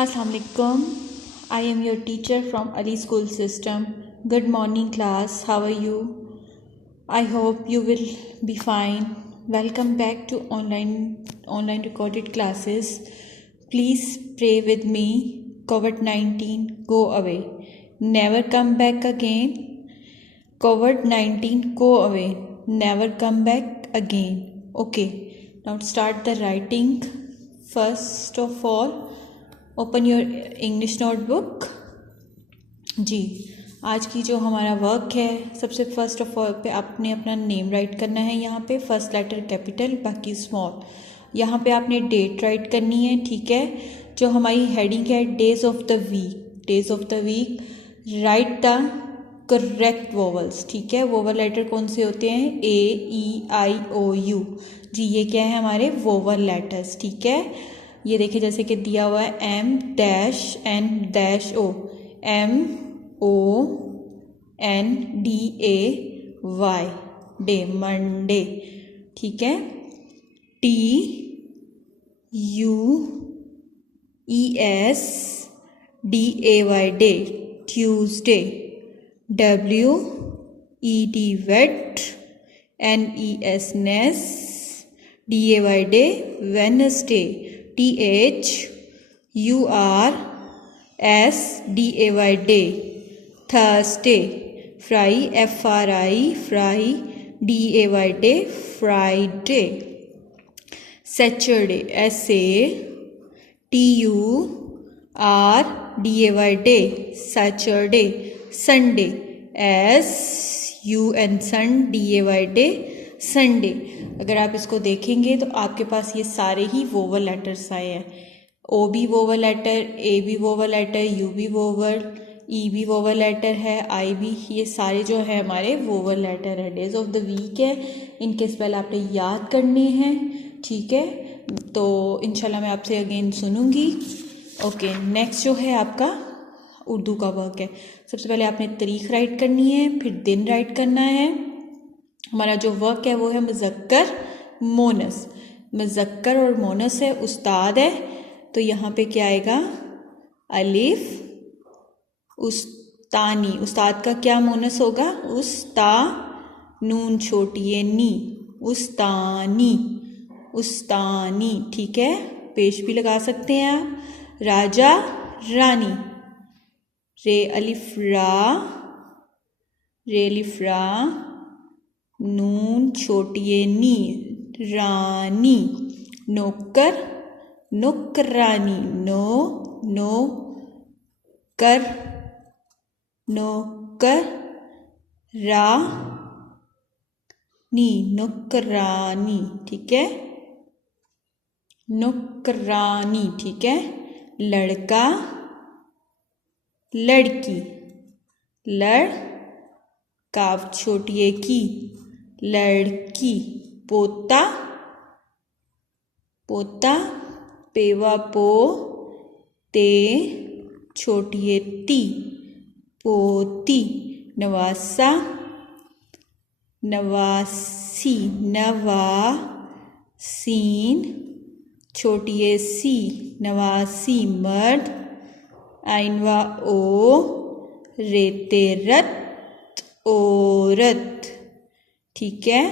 Assalamu alaikum. I am your teacher from Ali School System. Good morning class. How are you? I hope you will be fine. Welcome back to online recorded classes. Please pray with me. COVID-19 go away. Never come back again. COVID-19 go away. Never come back again. Okay. Now start the writing. First of all, open your English notebook. जी, आज की जो हमारा work है, सबसे first of all पे आपने अपना नेम राइट करना है। यहाँ पे फर्स्ट लेटर कैपिटल, बाकी स्मॉल। यहाँ पे आपने डेट राइट करनी है, ठीक है। जो हमारी हेडिंग है days of the week, right the correct vowels, ठीक है। वोवल लेटर कौन से होते हैं? A, E, I, O, U। जी, ये क्या है? हमारे वोवल लेटर्स, ठीक है। ये देखिए जैसे कि दिया हुआ है M-N-O, MONDAY, डे, मंडे, ठीक है। TUESDAY, day, Tuesday. WED, wed. NES, nes. DAY, day, Wednesday. THURSDAY, day, Thursday. Fri, FRI, fri. DAY, day, Friday. Saturday, SATURDAY, day, Saturday. Sunday, SUN, day, Sunday. अगर आप इसको देखेंगे तो आपके पास ये सारे ही वोवल लेटर्स आए हैं। O भी वोवल लेटर, A भी वोवल लेटर, U भी वोवल, E भी वोवल लेटर है, I भी। ये सारे जो है हमारे वोवल लेटर है। डेज ऑफ द वीक है, इनके स्पेल आपने याद करने हैं, ठीक है। तो इंशाल्लाह मैं आपसे अगेन सुनूंगी। ओके, नेक्स्ट जो है आपका उर्दू का वर्क है। सबसे पहले आपने तारीख राइट करनी है, फिर दिन राइट करना है। हमारा जो वर्क है वो है मुज़क्कर मोनस। मुज़क्कर और मोनस है, उस्ताद है, तो यहाँ पे क्या आएगा? अलिफ, उस्तानी। उस्ताद का क्या मोनस होगा? उस्ता, नून छोटी है, नी, उस्तानी, उस्तानी, ठीक है। पेश भी लगा सकते हैं आप। राजा, रानी। रे अलिफ रा, नून छोटी है, नी, रानी। नौकर, नौकरानी। नौकर नौकरानी, ठीक है। नौकरानी, ठीक है। लड़का, लड़की। काफ छोटी है, की, लड़की। पोता, पेवा पो, ते छोटी है, ती, पोती। नवासा, नवासी। नवासीन छोटी है, सी, नवासी। मर्द, आइनवा ओ, रेते रत, औरत, ठीक है।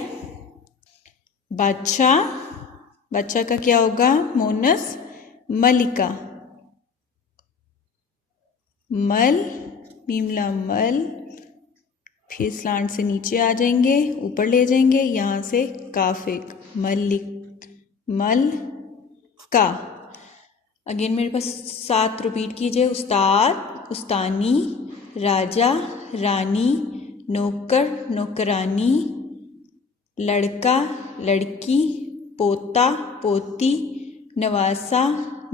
बादशाह का क्या होगा? मोनस, मलिका। मल, मीमला मल, फिर स्लांट से नीचे आ जाएंगे, ऊपर ले जाएंगे, यहाँ से काफिक, मल का। अगेन मेरे पास 7 रिपीट कीजिए। उस्ताद, उस्तानी, राजा, रानी, नौकर, नौकरानी, लड़का, लड़की, पोता, पोती, नवासा,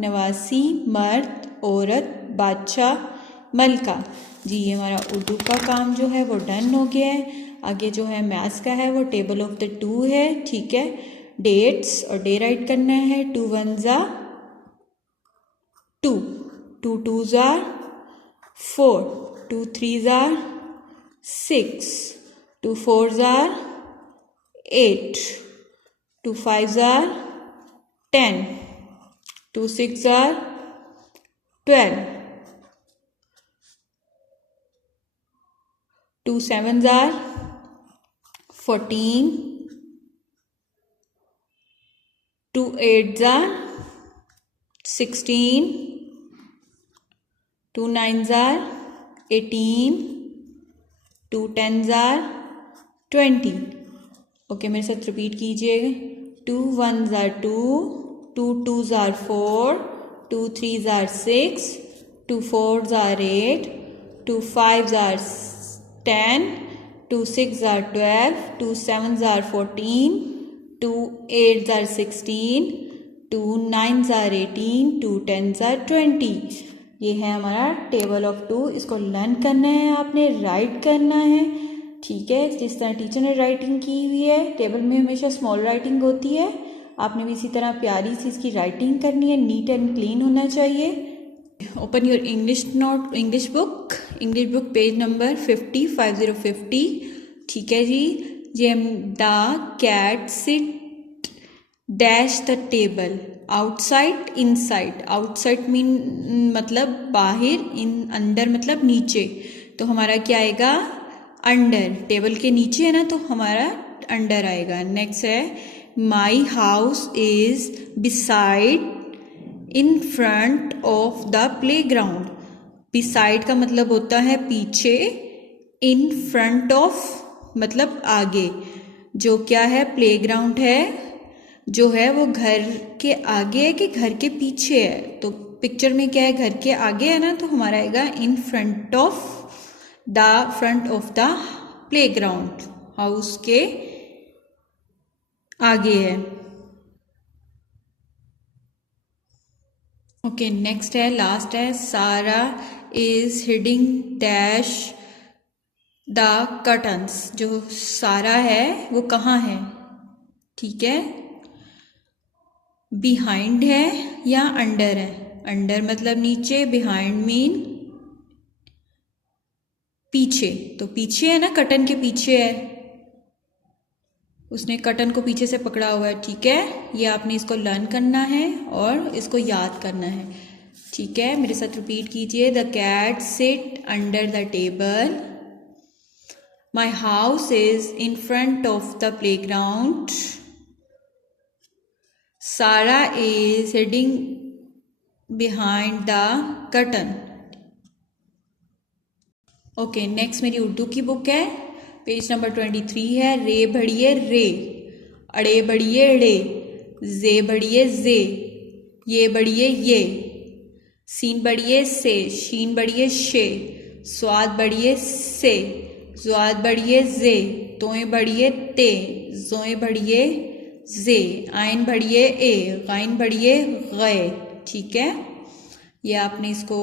नवासी, मर्द, औरत, बादशाह, मलका। जी, ये हमारा उर्दू का काम जो है वो डन हो गया है। आगे जो है मैथ्स का है वो टेबल ऑफ द 2 है, ठीक है। डेट्स और डे राइट करना है। 2 1s are 2, 2 2s are 4, 2 3s are 6, 2 4s are 8, 2 5s are 10, 2 6s are 12, 2 sevens are 14, 2 eights are 16, 2 nines are 18, 2 tens are 20. Okay मेरे साथ रिपीट कीजिएगा. 2 ones are 2, 2 twos are 4, 2 threes are 6, 2 fours are 8, 2 fives are 10, 2 sixes are 12, 2 sevens are 14, 2 eights are 16, 2 nines are 18, 2 tens are 20. ये है हमारा table of 2. इसको learn करना है, आपने राइट करना है. ठीक है, जिस तरह टीचर ने राइटिंग की हुई है, टेबल में हमेशा स्मॉल राइटिंग होती है. आपने भी इसी तरह प्यारी सी इसकी राइटिंग करनी है. नीट एंड क्लीन होना चाहिए. Open your English book page number 50. ठीक है जी. The cat sit dash the table outside inside. Outside mean मतलब बाहर, इन अंडर मतलब नीचे. तो हमारा क्या आएगा? अंडर. टेबल के नीचे है ना, तो हमारा अंडर आएगा. नेक्स्ट है माई house is beside in front of the play ground. Beside का मतलब होता है पीछे, इन फ्रंट ऑफ मतलब आगे. जो क्या है? प्ले ग्राउंड है, जो है वो घर के आगे है कि घर के पीछे है. तो पिक्चर में क्या है? घर के आगे है ना, तो हमारा आएगा इन front of the play ground. House के आगे है. ओके नेक्स्ट है, लास्ट है. सारा is heading dash the curtains. जो सारा है वो कहाँ है? ठीक है, बिहाइंड है या अंडर है? अंडर मतलब नीचे, बिहाइंड मीन पीछे. तो पीछे है ना, कर्टन के पीछे है. उसने कर्टन को पीछे से पकड़ा हुआ है. ठीक है, ये आपने इसको लर्न करना है और इसको याद करना है. ठीक है, मेरे साथ रिपीट कीजिए. The cat sit under the table. My house is in front of the playground. Sara is hiding behind the curtain. Okay next मेरी उर्दू की बुक है. पेज नंबर 23 है. रे बढ़िए रे, अड़े बढ़िए ड़े, जे बढ़िए जे, ये बढ़िए ये, सीन बढ़िए से, शीन बढ़िए शे, स्वाद बढ़िए से, ज्वाद बढ़िए जे, तोए बढ़िए ते, जोए बढ़िए जे, आइन बढ़िए ए, गाइन बढ़िए गए. ठीक है, ये आपने इसको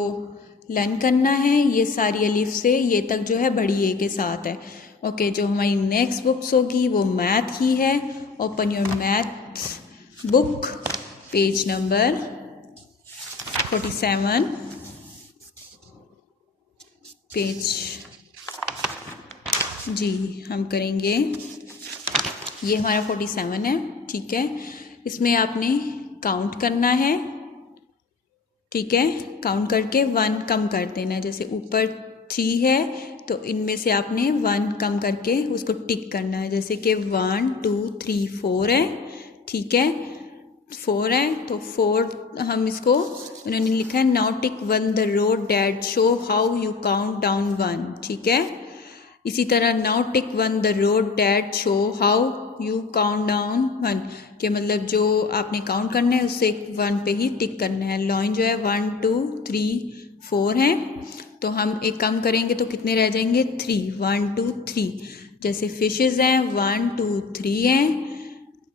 लर्न करना है. ये सारी अलिफ से ये तक जो है बड़ी ए के साथ है. ओके जो हमारी नेक्स्ट बुक्स होगी वो मैथ की है. Open your math book page number 47 page. जी हम करेंगे, ये हमारा 47 है. ठीक है, इसमें आपने काउंट करना है. ठीक है, काउंट करके 1 कम कर देना है. जैसे ऊपर 3 है तो इनमें से आपने 1 कम करके उसको टिक करना है. जैसे कि 1 2 3 4 है. ठीक है, 4 है तो 4 हम इसको, उन्होंने लिखा है now tick 1 the road that show how you count down 1. ठीक है, इसी तरह now tick 1 the road that show how you count down 1 के मतलब जो आपने काउंट करना है उससे 1 पे ही टिक करना है. लाइन जो है 1 2 3 4 है तो हम एक कम करेंगे तो कितने रह जाएंगे? 3. 1 2 3. जैसे फिशेज हैं 1 2 3 हैं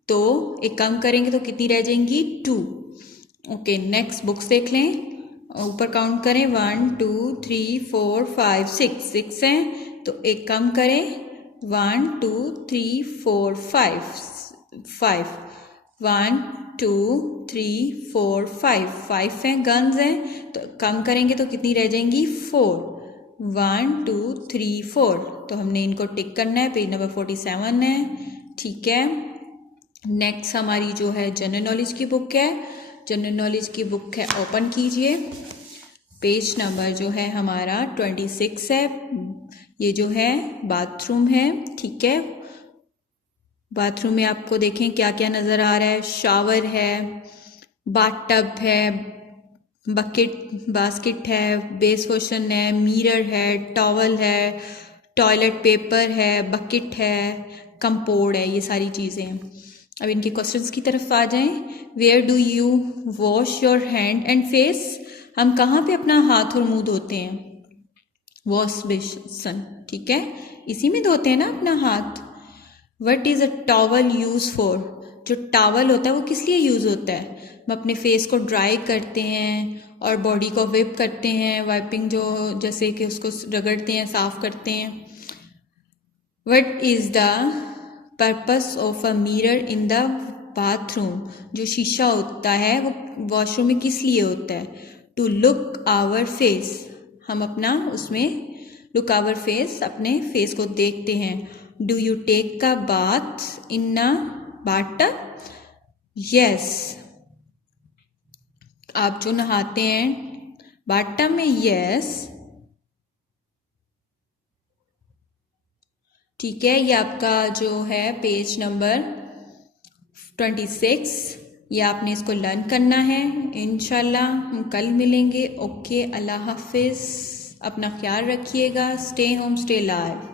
तो एक कम करेंगे तो कितनी रह जाएंगी? 2. ओके नेक्स्ट बुक्स देख लें. ऊपर काउंट करें 1 2 3 4 5 6 हैं तो एक कम करें 1 2 3 4 5 1 2 3 4 5 हैं. गन्स हैं तो कम करेंगे तो कितनी रह जाएंगी? 4. 1 2 3 4 तो हमने इनको टिक करना है. पेज नंबर 47 है. ठीक है, नेक्स्ट हमारी जो है जनरल नॉलेज की बुक है. जनरल नॉलेज की बुक है, ओपन कीजिए. पेज नंबर जो है हमारा 26 है। ये जो है बाथरूम है, ठीक है। बाथरूम में आपको देखें क्या क्या नज़र आ रहा है। शावर है, बाथटब है, बकेट बास्केट है, बेस वॉशन है, मिरर है, टॉवल है, टॉयलेट पेपर है, बकेट है, कंपोर्ड है, ये सारी चीज़ें हैं। अब इनके क्वेश्चंस की तरफ आ जाएं। Where do you wash your hand and face? हम कहाँ पे अपना हाथ और मुंह धोते हैं? वॉश बेसन, ठीक है, इसी में धोते हैं ना अपना हाथ। What is a towel use for? जो टॉवल होता है वो किस लिए यूज़ होता है? हम अपने फेस को ड्राई करते हैं और बॉडी को विप करते हैं, वाइपिंग जो जैसे कि उसको रगड़ते हैं, साफ करते हैं। What is the purpose of a mirror in the bathroom? जो शीशा होता है वो वॉशरूम में किस लिए होता है? टू लुक आवर फेस, हम अपना उसमें लुक आवर फेस, अपने फेस को देखते हैं। Do you take a bath in a bathtub? Yes, आप जो नहाते हैं बाथटब में, यस, ठीक है। ये आपका जो है पेज नंबर 26, ये आपने इसको लर्न करना है। इंशाल्लाह हम कल मिलेंगे। ओके, अल्लाह हाफिज़, अपना ख्याल रखिएगा। Stay home, stay live.